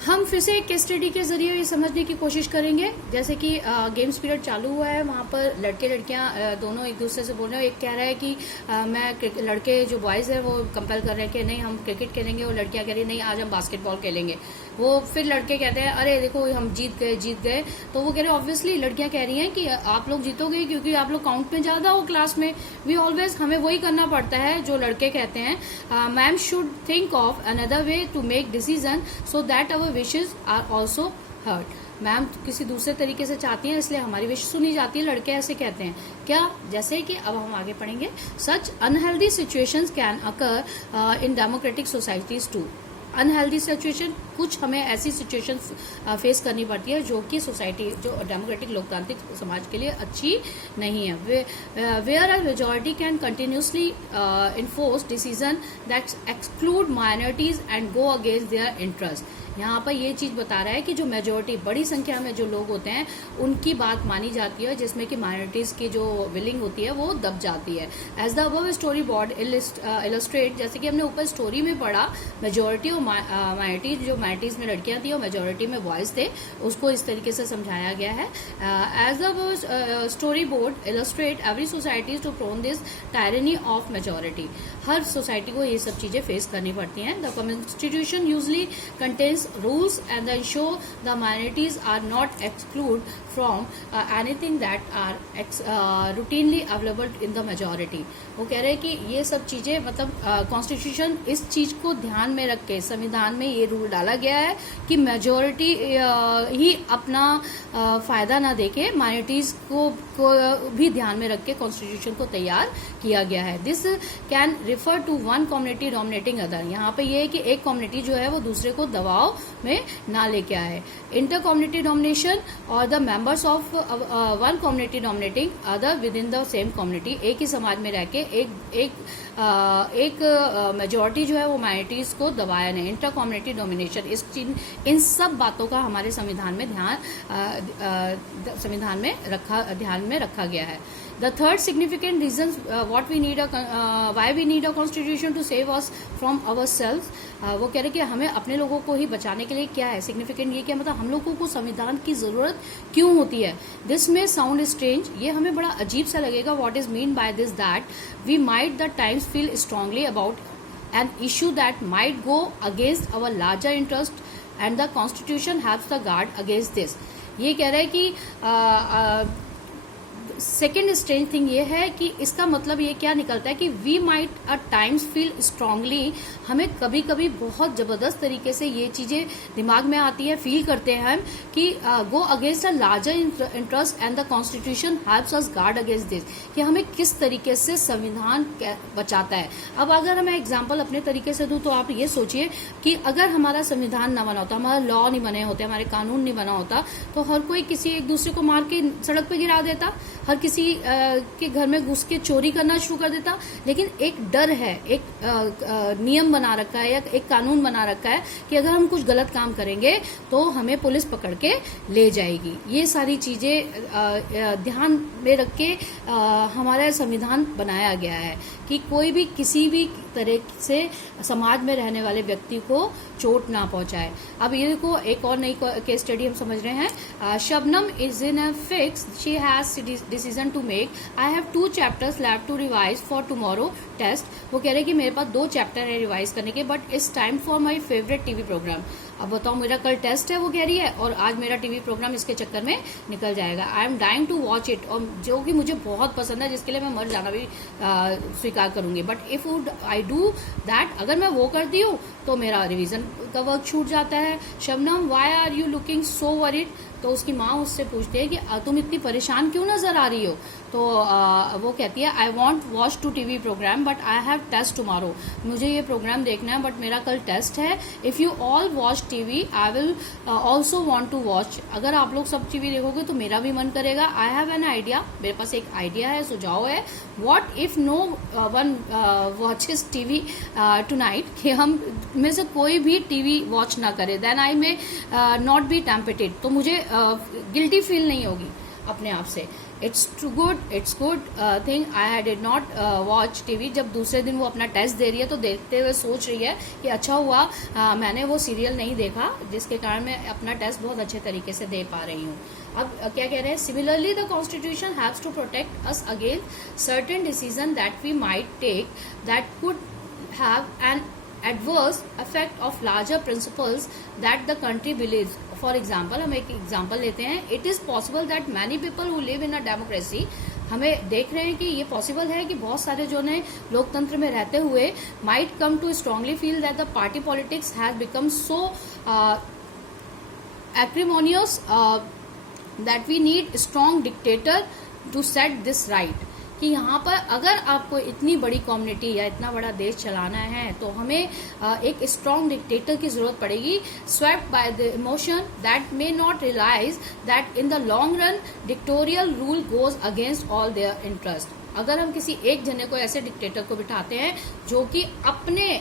हम फिर से एक केस स्टडी के जरिए ये समझने की कोशिश करेंगे। जैसे कि गेम्स पीरियड चालू हुआ है, वहाँ पर लड़के लड़कियां दोनों एक दूसरे से बोल रहे हैं। एक कह रहा है कि मैं लड़के जो बॉयज़ है वो कंपेल कर रहे हैं कि नहीं हम क्रिकेट खेलेंगे, और लड़कियां कह रही नहीं आज हम बास्केटबॉल खेलेंगे। वो फिर लड़के कहते हैं अरे देखो हम जीत गए। तो वो कह रहे हैं ऑब्वियसली लड़कियां कह रही हैं कि आप लोग जीतोगे क्योंकि आप लोग काउंट में ज़्यादा हो क्लास में। वी ऑलवेज हमें वही करना पड़ता है जो लड़के कहते हैं। Ma'am should think of another way to make decision so that our wishes are also heard. Ma'am किसी दूसरे तरीके से चाहती हैं इसलिए हमारी विश सुनी जाती है, लड़के ऐसे कहते हैं। क्या? जैसे कि अब हम आगे पढ़ेंगे। Such unhealthy situations can occur in democratic societies too. Unhealthy situation, कुछ हमें ऐसी सिचुएशन फेस करनी पड़ती है जो कि सोसाइटी, जो डेमोक्रेटिक लोकतांत्रिक समाज के लिए अच्छी नहीं है। Where a majority can continuously enforce decision that exclude minorities and go against their interest. यहाँ पर ये चीज बता रहा है कि जो मेजोरिटी, बड़ी संख्या में जो लोग होते हैं उनकी बात मानी जाती है, जिसमें कि माइनॉरिटीज की जो विलिंग होती है वो दब जाती है। As the above story board illustrate, जैसे कि हमने ऊपर स्टोरी में पढ़ा, मेजोरिटी और माइनॉरिटी, जो माइनॉरिटीज में लड़कियां थी और मेजोरिटी में बॉयज थे, उसको इस तरीके से समझाया गया है। As the story board illustrate every society to prone this tyranny of majority. हर सोसाइटी को ये सब चीजें फेस करनी पड़ती हैं। The constitution usually contains rules and ensure the minorities are not excluded from anything that are routinely available in the majority। वो कह रहे हैं कि ये सब चीजें, मतलब कॉन्स्टिट्यूशन इस चीज को ध्यान में रख के संविधान में ये रूल डाला गया है कि मेजोरिटी ही अपना फायदा ना देके माइनॉरिटीज को भी ध्यान में रख के कॉन्स्टिट्यूशन को तैयार किया गया है। This can refer to one community dominating other. यहाँ पे ये है कि एक कम्युनिटी जो है वो दूसरे को दबाव में ना लेके आए। इंटर कम्युनिटी डोमिनेशन और the members of one community dominating other with in the same community. एक ही समाज में रह के एक मेजोरिटी जो है वो माइनॉरिटीज को दबाया नहीं। इंटर कम्युनिटी डोमिनेशन, इन सब बातों का हमारे संविधान में ध्यान में रखा गया है। The third significant reason why we need a constitution to save us from ourselves। वो कह रहे कि हमें अपने लोगों को ही बचाने के लिए क्या है सिग्निफिकेंट, ये क्या मतलब हम लोगों को संविधान की जरूरत क्यों होती है। दिस में साउंड स्ट्रेंज, ये हमें बड़ा अजीब सा लगेगा। What is mean by this? That we might the times feel strongly about an issue that might go against our larger interest and the constitution haves the guard against this. ये कह रहे हैं कि सेकेंड स्ट्रेंज थिंग ये है कि इसका मतलब ये क्या निकलता है कि we might at times feel strongly, हमें कभी कभी बहुत जबरदस्त तरीके से ये चीजें दिमाग में आती है, फील करते हैं हम कि go against a larger interest and the constitution helps us guard against this, कि हमें किस तरीके से संविधान बचाता है। अब अगर मैं एग्जाम्पल अपने तरीके से दूं तो आप ये सोचिए कि अगर हमारा संविधान ना बना होता, हमारा लॉ नहीं बने होते, हमारे कानून नहीं बना होता, तो हर कोई किसी एक दूसरे को मार के सड़क पे गिरा देता, हर किसी के घर में घुस के चोरी करना शुरू कर देता। लेकिन एक डर है, एक नियम बना रखा है या एक कानून बना रखा है कि अगर हम कुछ गलत काम करेंगे तो हमें पुलिस पकड़ के ले जाएगी। ये सारी चीजें ध्यान में रख के हमारा संविधान बनाया गया है कि कोई भी किसी भी तरह से समाज में रहने वाले व्यक्ति को चोट ना पहुंचाए। अब ये देखो एक और नई केस स्टडी हम समझ रहे हैं। Shabnam is in a fix, she has decision to make, I have 2 chapters left to revise for tomorrow test. वो कह रहे हैं कि मेरे पास 2 चैप्टर है रिवाइज करने के, but it's time for my favourite TV programme. अब बताओ मेरा कल टेस्ट है वो कह रही है, और आज मेरा टीवी प्रोग्राम इसके चक्कर में निकल जाएगा। I am dying to watch it, और जो कि मुझे बहुत पसंद है, जिसके लिए मैं मर जाना भी स्वीकार करूंगी। But if I do that, अगर मैं वो करती हूँ तो मेरा रिवीजन का वर्क छूट जाता है। Shabnam why are you looking so worried? तो उसकी माँ उससे पूछती है कि तुम इतनी परेशान क्यों नजर आ रही हो? तो वो कहती है I want watch to TV programme but I have test tomorrow. मुझे ये प्रोग्राम देखना है बट मेरा कल टेस्ट है। If you all watch TV I will also want to watch. अगर आप लोग सब टीवी देखोगे तो मेरा भी मन करेगा। आई हैव एन आइडिया, मेरे पास एक आइडिया है, सुझाव है। What if no one watches TV tonight, कि हम में से कोई भी टीवी वॉच ना करे, then I may not be tempted. तो मुझे गिल्टी फील नहीं होगी अपने आप से it's good thing. I did not watch TV. जब दूसरे दिन वो अपना टेस्ट दे रही है तो देखते हुए सोच रही है कि अच्छा हुआ मैंने वो सीरियल नहीं देखा, जिसके कारण मैं अपना टेस्ट बहुत अच्छे तरीके से दे पा रही हूँ। अब क्या कह रहे हैं, similarly the constitution haves to protect us against certain decision that we might take that could have an adverse effect of larger principles that the country believes. For example, हम एक एग्जाम्पल लेते हैं। It is possible that many people who live in a democracy, हमें देख रहे हैं कि ये पॉसिबल है कि बहुत सारे जो ने लोकतंत्र में रहते हुए might come to strongly feel that the party politics has become so acrimonious that we need strong dictator to set this right. कि यहाँ पर अगर आपको इतनी बड़ी कम्युनिटी या इतना बड़ा देश चलाना है तो हमें एक स्ट्रॉन्ग डिक्टेटर की जरूरत पड़ेगी, swept by the emotion that may not realise that in the long run dictatorial rule goes against all their interest. अगर हम किसी एक जने को ऐसे डिक्टेटर को बिठाते हैं जो कि अपने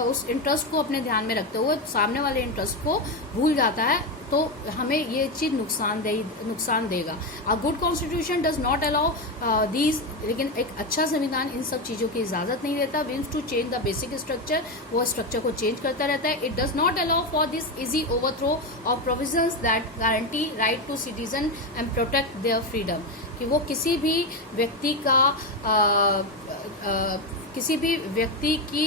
उस इंटरेस्ट को अपने ध्यान में रखते हुए सामने वाले इंटरेस्ट को भूल जाता है, तो हमें ये चीज नुकसान देगा। A good constitution does not allow these, लेकिन एक अच्छा संविधान इन सब चीजों की इजाजत नहीं देता। Wills to change the basic structure, वो स्ट्रक्चर को चेंज करता रहता है। It does not allow for this easy overthrow of provisions that guarantee right to citizen and protect their freedom, कि वो किसी भी व्यक्ति की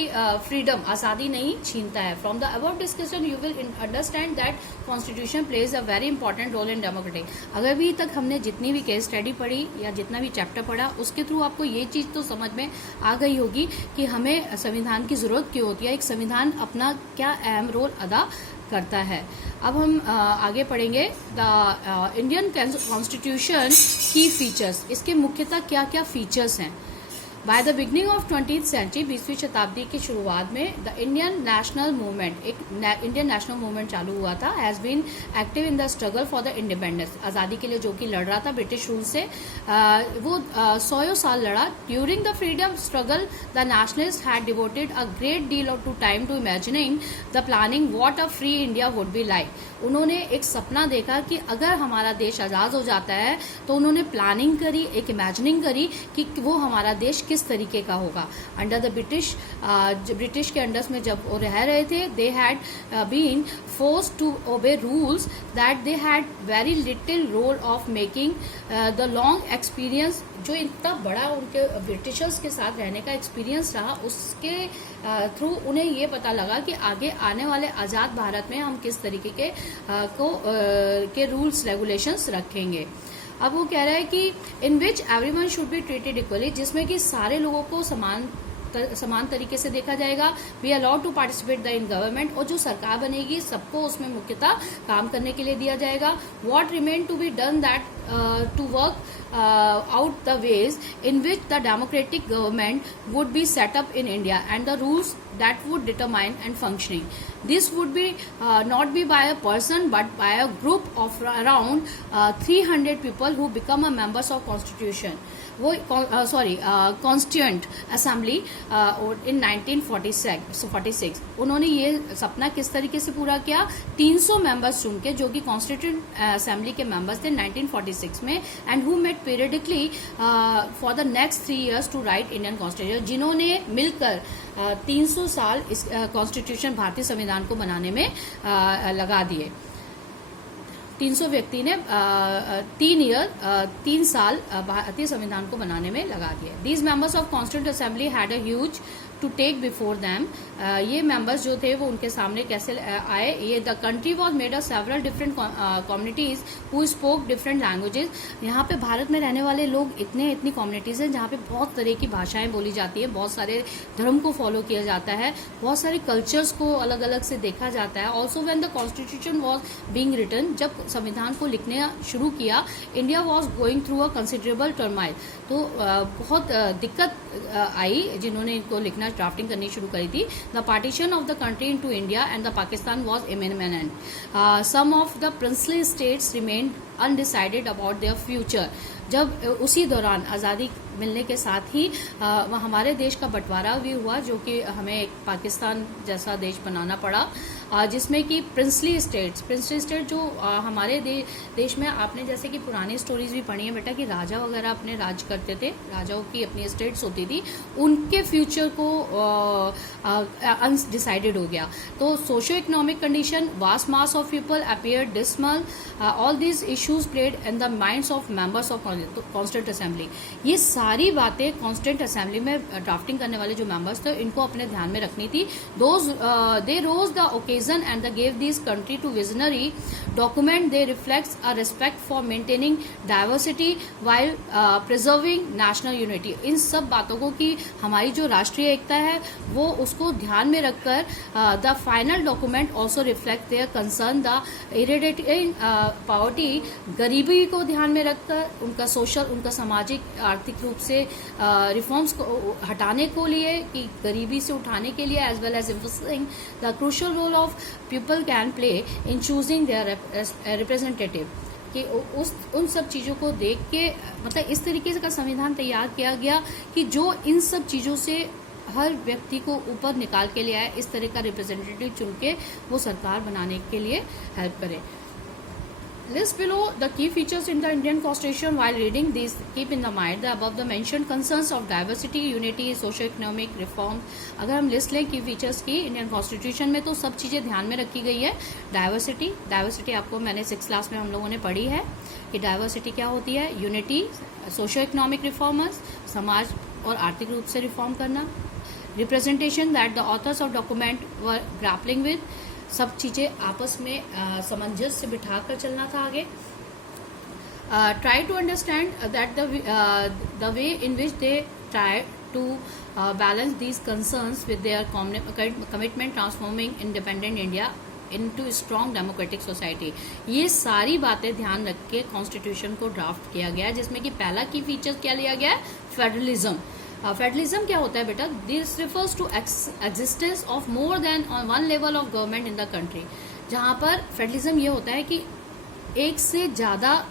फ्रीडम, आज़ादी नहीं छीनता है। From the above discussion you will understand that constitution plays a very important role in democratic. अगर भी तक हमने जितनी भी केस स्टडी पढ़ी या जितना भी चैप्टर पढ़ा, उसके थ्रू आपको ये चीज़ तो समझ में आ गई होगी कि हमें संविधान की जरूरत क्यों होती है, एक संविधान अपना क्या अहम रोल अदा करता है। अब हम आगे पढ़ेंगे द इंडियन कॉन्स्टिट्यूशन की फीचर्स, इसके मुख्यतः क्या क्या फीचर्स हैं। By the beginning of 20th century, 20वीं शताब्दी की शुरुआत में द इंडियन नेशनल मूवमेंट, एक इंडियन नेशनल मूवमेंट चालू हुआ था, has been active in the struggle for the independence, आज़ादी के लिए जो कि लड़ रहा था ब्रिटिश रूल से। वो 100 साल लड़ा। During the freedom struggle the nationalist had devoted a great deal of to time to imagining the planning what a free India would be like. उन्होंने एक सपना देखा कि अगर हमारा देश आज़ाद हो जाता है तो उन्होंने प्लानिंग करी, एक इमेजिनिंग करी कि वो हमारा देश किस तरीके का होगा। अंडर द ब्रिटिश के अंडर में जब वो रह रहे थे, they had been force to obey rules that they had very little role of making the long experience. जो इतना बड़ा उनके ब्रिटिशर्स के साथ रहने का एक्सपीरियंस रहा, उसके थ्रू उन्हें ये पता लगा कि आगे आने वाले आज़ाद भारत में हम किस तरीके के रूल्स रेगुलेशंस रखेंगे। अब वो कह रहा है कि in which everyone should be treated equally, जिसमें कि सारे लोगों को समान तरीके से देखा जाएगा। We allowed to participate the in government, और जो सरकार बनेगी सबको उसमें मुख्यतः काम करने के लिए दिया जाएगा। What remain to be done that to work out the ways in which the democratic government would be set up in India and the rules that would determine and functioning. This would be not be by a person but by a group of around 300 people who become a members of constitution. वो constituent assembly in 1946 उन्होंने ये सपना किस तरीके से पूरा किया, 300 members चुन के, जो कि कॉन्स्टिट्यूएंट असेंबली के मेंबर्स थे 1946 में, and who met periodically for the next 3 years to write Indian constitution, जिन्होंने मिलकर 300 साल इस कॉन्स्टिट्यूशन भारतीय संविधान को बनाने में लगा दिए। 300 व्यक्ति ने 3 साल भारतीय संविधान को बनाने में लगा दिए। These members of constituent assembly had a huge to take before them. ये मेंबर्स जो थे वो उनके सामने कैसे आए। ये the country was made of several different communities who spoke different languages. यहाँ पे भारत में रहने वाले लोग इतनी कम्युनिटीज हैं जहाँ पे बहुत तरह की भाषाएं बोली जाती है, बहुत सारे धर्म को फॉलो किया जाता है, बहुत सारे कल्चर्स को अलग अलग से देखा जाता है। Also when the constitution was being written, जब संविधान को लिखने शुरू किया, India was going through a considerable turmoil, तो बहुत दिक्कत आई जिन्होंने इनको लिखना ड्राफ्टिंग करनी शुरू करी थी। The partition of the country into India and the Pakistan was imminent. Some of the princely states remained undecided about their future. जब उसी दौरान आज़ादी मिलने के साथ ही हमारे देश का बंटवारा भी हुआ, जो कि हमें एक पाकिस्तान जैसा देश बनाना पड़ा। जिसमें कि प्रिंसली स्टेट जो हमारे देश में आपने जैसे कि पुरानी स्टोरीज भी पढ़ी है बेटा कि राजा वगैरह अपने राज करते थे, राजाओं की अपनी स्टेट्स होती थी, उनके फ्यूचर को अनडिसाइडेड हो गया। तो socio economic condition, vast mass of people appear dismal, all these issues played in the minds of members of constituent assembly. ये सारी बातें कॉन्स्टिट्यूंट असेंबली में ड्राफ्टिंग करने वाले जो मेंबर्स थे इनको अपने ध्यान में रखनी थी। They rose the occasion and the gave this country to visionary document. They reflects a respect for maintaining diversity while preserving national unity. इन सब बातों को कि हमारी जो राष्ट्रीय एकता है वो उसको ध्यान में रखकर the final document also reflect their concern the eradicating poverty. गरीबी को ध्यान में रखकर उनका सोशल, उनका सामाजिक आर्थिक रूप से रिफॉर्म्स को हटाने को लिए कि गरीबी से उठाने के लिए, as well as emphasising the crucial role of people can play in choosing their representative. कि उन सब चीज़ों को देख के मतलब इस तरीके से का संविधान तैयार किया गया कि जो इन सब चीज़ों से हर व्यक्ति को ऊपर निकाल के ले आए, इस तरह का रिप्रेजेंटेटिव चुन के वो सरकार बनाने के लिए हेल्प करे। List below the key features in the Indian Constitution. While reading these, keep in the mind the above the mentioned concerns of diversity, unity, socio-economic reform. अगर हम लिस्ट लें की फीचर्स की इंडियन कॉन्स्टिट्यूशन में तो सब चीज़ें ध्यान में रखी गई है। डाइवर्सिटी आपको मैंने 6th क्लास में हम लोगों ने पढ़ी है कि डाइवर्सिटी क्या होती है। यूनिटी, सोशियो-इकोनॉमिक रिफॉर्मर्स, समाज और आर्थिक रूप से रिफॉर्म करना। Representation that the author's of document were grappling with, सब चीज़ें आपस में सामंजस्य बिठा कर चलना था आगे। Try to understand that the way in which they try to balance these concerns with their commitment transforming independent India into strong democratic society. ये सारी बातें ध्यान रख के कॉन्स्टिट्यूशन को ड्राफ्ट किया गया है, जिसमें कि पहला की फीचर क्या लिया गया है, फेडरलिज्म। फेडरलिज्म क्या होता है बेटा? This refers to existence of more than one level of government in the country. जहाँ पर फेडरलिज्म ये होता है कि एक से ज़्यादा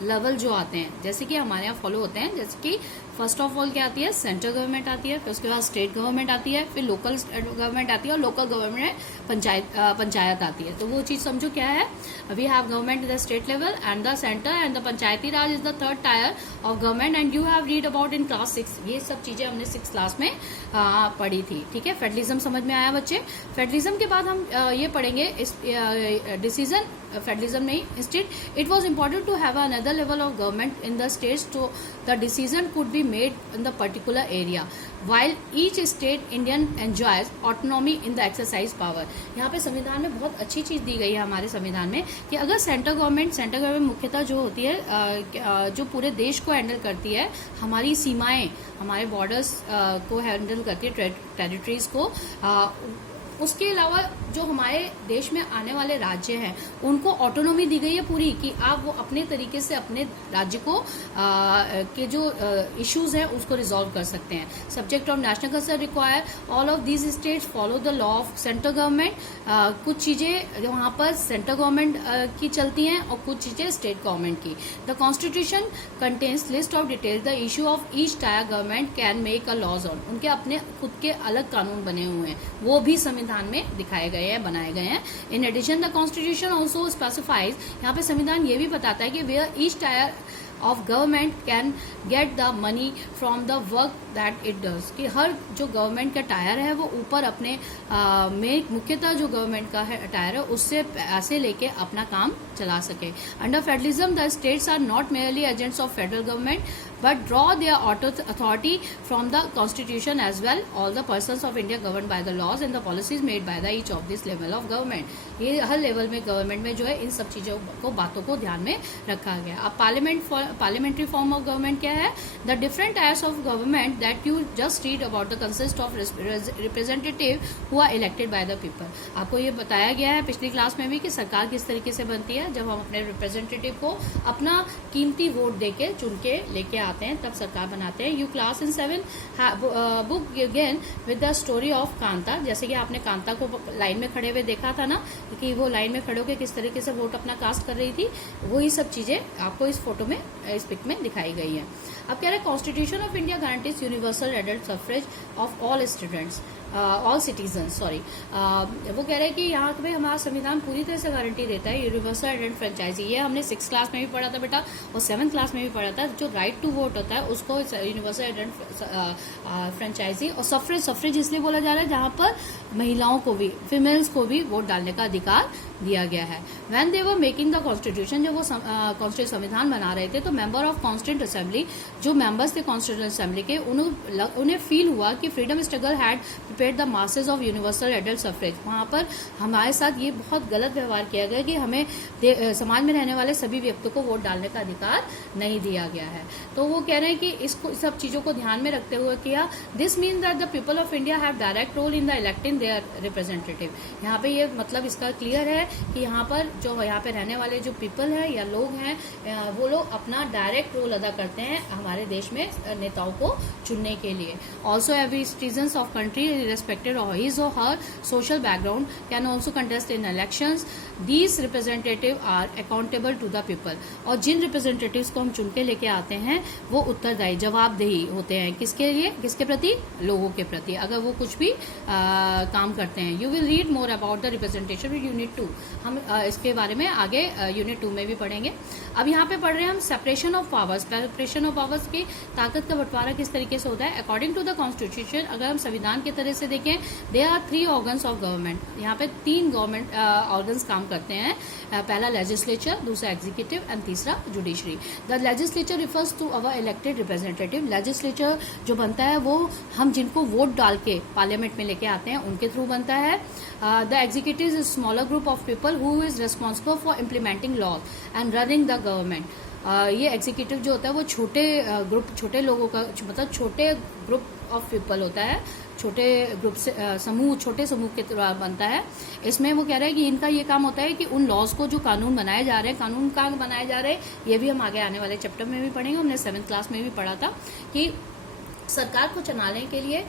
लेवल जो आते हैं, जैसे कि हमारे यहाँ फॉलो होते हैं, जैसे कि फर्स्ट ऑफ ऑल क्या आती है, सेंट्रल गवर्नमेंट आती है, फिर उसके बाद स्टेट गवर्नमेंट आती है, फिर लोकल गवर्नमेंट आती है और लोकल गवर्नमेंट पंचायत आती है। तो वो चीज़ समझो क्या है, we have government in the state level and the centre and the panchayati raj is the third tier of government and you have read about in class 6। ये सब चीज़ें हमने 6th क्लास में पढ़ी थी। ठीक है, फेडरलिज्म समझ में आया बच्चे। फेडरलिज्म के बाद हम ये पढ़ेंगे डिसीजन, फेडरलिज्म नहीं, instead it was important to have another level of government in the states तो the decision could be made in the particular area while each state Indian enjoys autonomy in the exercise power। यहाँ पे संविधान में बहुत अच्छी चीज़ दी गई है हमारे संविधान में कि अगर सेंट्रल गवर्नमेंट मुख्यतः जो होती है जो पूरे देश को हैंडल करती है, हमारी सीमाएं, हमारे बॉर्डर्स को हैंडल करती है, टेरिटरीज को, उसके अलावा जो हमारे देश में आने वाले राज्य हैं उनको ऑटोनॉमी दी गई है पूरी कि आप वो अपने तरीके से अपने राज्य को के जो इश्यूज हैं उसको रिजॉल्व कर सकते हैं। Subject of national concern require all of these states follow the law of central government. कुछ चीज़ें वहाँ पर सेंट्रल गवर्नमेंट की चलती हैं और कुछ चीज़ें स्टेट गवर्नमेंट की। The constitution contains list of details the issue of each tier government can make a laws on. उनके अपने खुद के अलग कानून बने हुए हैं, वो भी संविधान में दिखाए गए हैं, बनाए गए हैं। In addition the constitution also specifies, यहाँ पे संविधान ये भी बताता है कि where each tier of government can get the money from the work that it does, कि हर जो गवर्नमेंट का टायर है वो ऊपर अपने में मुख्यतः जो गवर्नमेंट का है टायर है उससे पैसे लेके अपना काम चला सके। Under federalism the states are not merely agents of federal government but draw their authority from the constitution as well. All the persons of India governed by the laws and the policies made by the each of this level of government। ये हर level में government में जो है इन सब चीज़ों को बातों को ध्यान में रखा गया। अब पार्लियामेंट्री फॉर्म ऑफ गवर्नमेंट क्या है? The different tiers of government that you just read about the consist of representative who are elected by the people. आपको ये बताया गया है पिछली क्लास में भी कि सरकार किस तरीके से बनती है, जब हम अपने रिप्रेजेंटेटिव को अपना कीमती वोट दे के चुन के लेके आते हैं तब सरकार बनाते हैं। You class in 7 book again with the story of Kanta. जैसे कि आपने कांता को लाइन में खड़े हुए देखा था ना कि वो लाइन में खड़े होकर किस तरीके से वोट अपना कास्ट कर रही थी, वही सब चीजें आपको इस फोटो में, इस पिक में दिखाई गई है। अब कह रहे हैं constitution of India guarantees universal adult suffrage of all students. All citizen sorry, वो कह रहे हैं कि यहाँ पे हमारा संविधान पूरी तरह से गारंटी देता है यूनिवर्सल एडेंट फ्रेंचाइजी। ये हमने 6th क्लास में भी पढ़ा था बेटा, और 7th क्लास में भी पढ़ा था। जो राइट टू वोट होता है उसको यूनिवर्सल एडेंट फ्रेंचाइजी, और सफरेज इसलिए बोला जा रहा है जहाँ पर महिलाओं को भी, फीमेल्स को भी वोट डालने का अधिकार दिया गया है। When they were making the constitution, जब वो कॉन्स्टिट्यूशन संविधान बना रहे थे, तो मेंबर ऑफ कॉन्स्टिट्यूंट असेंबली, जो मेंबर्स थे कॉन्स्टिट्यूंट असेंबली के, उन्हें फील हुआ कि freedom struggle had prepared the masses of universal adult suffrage. वहां पर हमारे साथ ये बहुत गलत व्यवहार किया गया कि हमें समाज में रहने वाले सभी व्यक्तियों को वोट डालने का अधिकार नहीं दिया गया है। तो वो कह रहे हैं कि इसको सब चीजों को ध्यान में रखते हुए किया। This means that the people of India have direct role in the electing their representative. यहाँ पे ये मतलब इसका क्लियर है कि यहाँ पर जो यहाँ पे रहने वाले जो पीपल है या लोग हैं, वो लोग अपना डायरेक्ट रोल अदा करते हैं हमारे देश में नेताओं को चुनने के लिए। Also every citizen of country respected of his और हर social background can also contest in elections. These representative are accountable to the people. और जिन रिप्रेजेंटेटिव्स को हम चुन के लेके आते हैं वो उत्तरदायी, जवाबदेही होते हैं। किसके लिए? किसके प्रति? लोगों के प्रति, अगर वो कुछ भी काम करते हैं। You will read more about the representation with unit 2। हम इसके बारे में आगे यूनिट 2 में भी पढ़ेंगे। अब यहाँ पे पढ़ रहे हैं हम separation of powers. Separation of powers की ताकत का बंटवारा किस तरीके से होता है। अकॉर्डिंग टू द कॉन्स्टिट्यूशन, अगर हम संविधान की तरह से देखें, they are 3 organs of government. यहाँ पे 3 गवर्नमेंट ऑर्गन्स काम करते हैं। पहला लेजिस्लेचर, दूसरा एग्जीक्यूटिव एंड तीसरा judiciary. The legislature refers to our elected representative. Legislature जो बनता है वो हम जिनको वोट डाल के पार्लियामेंट में लेके आते हैं उनके थ्रू बनता है। The executive is smaller group of people who is responsible for implementing laws and running the government. ये एग्जीक्यूटिव जो होता है वो छोटे ग्रुप, छोटे लोगों का, मतलब छोटे ग्रुप ऑफ पीपल होता है, छोटे ग्रुप से छोटे समूह के तरह बनता है। इसमें वो कह रहे हैं कि इनका ये काम होता है कि उन लॉज को, जो कानून बनाए जा रहे हैं, कानून कहाँ बनाए जा रहे हैं, ये भी हम आगे आने वाले चैप्टर में भी पढ़ेंगे। हमने 7th क्लास में भी पढ़ा था कि सरकार को चलाने के लिए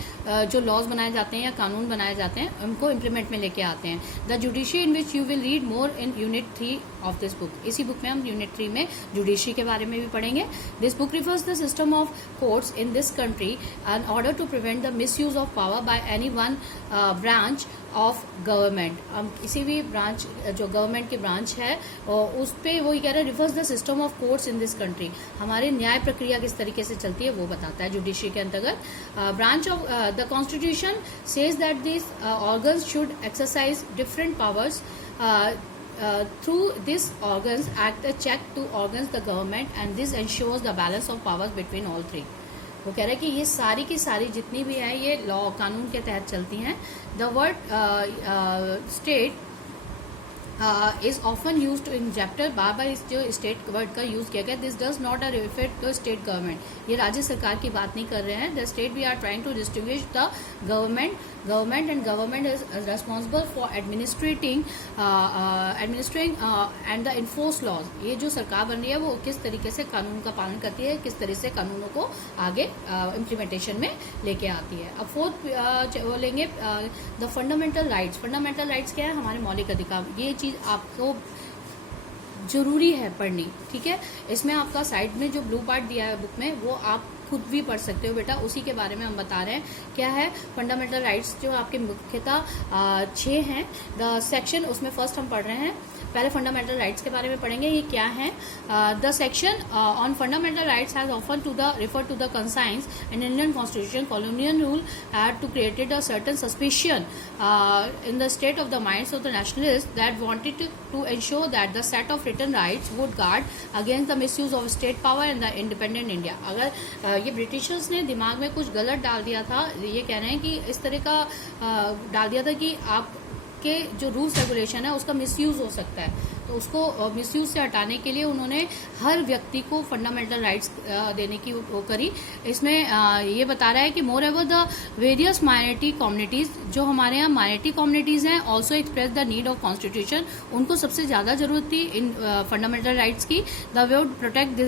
जो लॉज बनाए जाते हैं या कानून बनाए जाते हैं उनको इम्प्लीमेंट में लेके आते हैं। The judiciary in which you will read more in unit 3 of this book. इसी बुक में हम यूनिट 3 में जुडिशरी के बारे में भी पढ़ेंगे। This book refers the system of courts in this country in order to prevent the misuse of power by any one branch of government. हम किसी भी ब्रांच, जो गवर्नमेंट की ब्रांच है, उस पर वो कह रहे हैं refers the system of courts in this country. हमारी न्याय प्रक्रिया किस तरीके से चलती है वो बताता है जुडिशरी के अंतर्गत। Branch of the constitution says that this organs should exercise different powers through these organs act a check to organs the government and this ensures the balance of powers between all three। वो कह रहे हैं कि ये सारी की सारी जितनी भी है ये लॉ, कानून के तहत चलती हैं। The word state is often used in chapter. बार बार इस जो स्टेट वर्ड का यूज किया गया। This does not a refer to state government. ये राज्य सरकार की बात नहीं कर रहे हैं। The state we are trying to distinguish the government and government is responsible for administrating and the enforce laws. ये जो सरकार बन रही है वो किस तरीके से कानून का पालन करती है, किस तरह से कानूनों को आगे इम्प्लीमेंटेशन में लेके आती है। अब 4th वो लेंगे the fundamental rights. Fundamental rights क्या है? हमारे मौलिक अधिकार। ये चीज आपको जरूरी है पढ़नी, ठीक है। इसमें आपका साइड में जो ब्लू पार्ट दिया है बुक में वो आप खुद भी पढ़ सकते हो बेटा, उसी के बारे में हम बता रहे हैं। क्या है फंडामेंटल राइट्स? जो आपके मुख्यतः 6 हैं द सेक्शन, उसमें फर्स्ट हम पढ़ रहे हैं। पहले फंडामेंटल राइट्स के बारे में पढ़ेंगे, ये क्या है। The section on fundamental rights has often to the refer to the conscience in Indian constitution colonial rule had to created a certain suspicion in the state of the minds of the nationalist that wanted to ensure that the set of written rights would guard against the misuse of state power in the independent India. अगर ये Britishers ने दिमाग में कुछ गलत डाल दिया था, ये कह रहे हैं कि इस तरह का डाल दिया था कि आपके जो रूल्स रेगुलेशन है उसका मिसयूज हो सकता है, तो उसको मिसयूज से हटाने के लिए उन्होंने हर व्यक्ति को फंडामेंटल राइट्स देने की वो करी। इसमें ये बता रहा है कि more ever the various minority communities, जो हमारे यहाँ माइनॉरिटी कम्युनिटीज हैं, also express the need of constitution. उनको सबसे ज्यादा जरूरत थी इन फंडामेंटल राइट्स की। The way would protect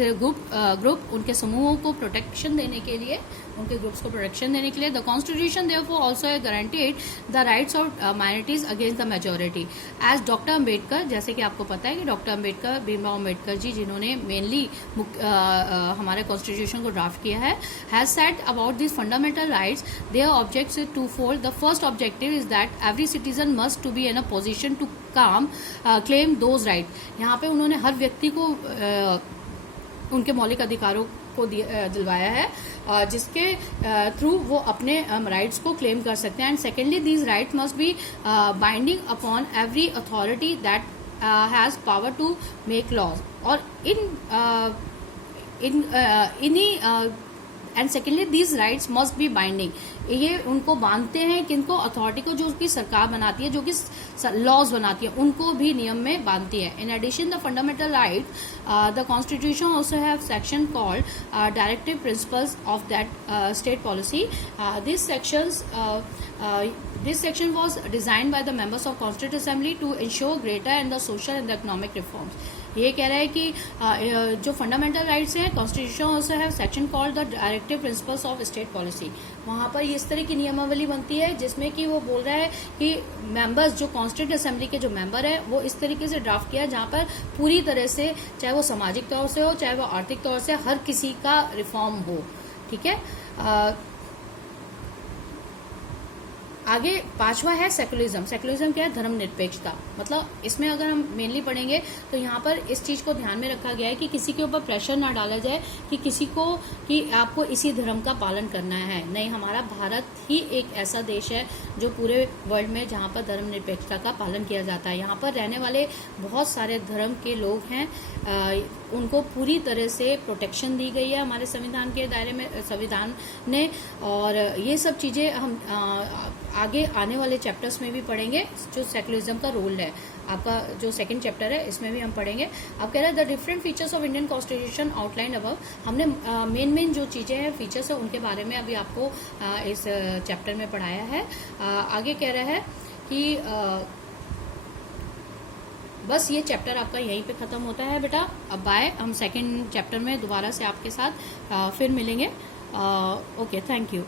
group, उनके समूहों को प्रोटेक्शन देने के लिए, उनके ग्रुप्स को प्रोटेक्शन देने के लिए। The constitution therefore also guaranteed the rights of minorities against the majority. As doctor Ambedkar, जैसे कि आपको पता है कि डॉक्टर अम्बेडकर, भीमराव अम्बेडकर जी, जिन्होंने मेनली हमारे कॉन्स्टिट्यूशन को ड्राफ्ट किया है, has said about this fundamental rights, their objects is two fold. The first objective is that every citizen must to be in a position to claim those right. यहाँ पे उन्होंने हर व्यक्ति को उनके मौलिक अधिकारों को दिलवाया है जिसके थ्रू वो अपने राइट्स को क्लेम कर सकते हैं. And secondly, these rights must be binding upon every authority that has power to make laws. और इन्हीं and secondly, these rights must be binding. ये उनको बांधते हैं किनको? अथॉरिटी को, जो उसकी सरकार बनाती है, जो कि लॉज बनाती है, उनको भी नियम में बांधती है. In addition, the fundamental right, the constitution also have section called directive principles of that state policy. This section was designed by the members of Constituent Assembly to ensure greater and the social and the economic reforms. ये कह रहा है कि जो fundamental rights हैं, constitution also have section called the directive principles of state policy. वहाँ पर इस तरह की नियमावली बनती है जिसमें कि वो बोल रहा है कि मेंबर्स, जो कॉन्स्टिट्यूंट असेंबली के जो मेंबर है, वो इस तरीके से ड्राफ्ट किया जहाँ पर पूरी तरह से, चाहे वो सामाजिक तौर से हो, चाहे वो आर्थिक तौर से, हर किसी का रिफॉर्म हो. ठीक है. आगे 5वां है सेकुलरिज्म. सेकुलरिज्म क्या है? धर्मनिरपेक्षता. मतलब इसमें अगर हम मेनली पढ़ेंगे तो यहाँ पर इस चीज को ध्यान में रखा गया है कि किसी के ऊपर प्रेशर ना डाला जाए कि किसी को कि आपको इसी धर्म का पालन करना है. नहीं, हमारा भारत ही एक ऐसा देश है जो पूरे वर्ल्ड में जहाँ पर धर्मनिरपेक्षता का पालन किया जाता है. यहाँ पर रहने वाले बहुत सारे धर्म के लोग हैं, उनको पूरी तरह से प्रोटेक्शन दी गई है हमारे संविधान के दायरे में, संविधान ने. और ये सब चीजें हम आगे आने वाले चैप्टर्स में भी पढ़ेंगे. जो सेकुलरिज्म का रोल है, आपका जो सेकंड चैप्टर है, इसमें भी हम पढ़ेंगे. अब कह रहे हैं the different features of Indian constitution outline above. हमने मेन जो चीजें हैं, फीचर्स है, उनके बारे में अभी आपको इस चैप्टर में पढ़ाया है. आगे कह रहा है कि बस ये चैप्टर आपका यहीं पे खत्म होता है बेटा. अब बाय. हम सेकंड चैप्टर में दोबारा से आपके साथ फिर मिलेंगे. Okay, thank you.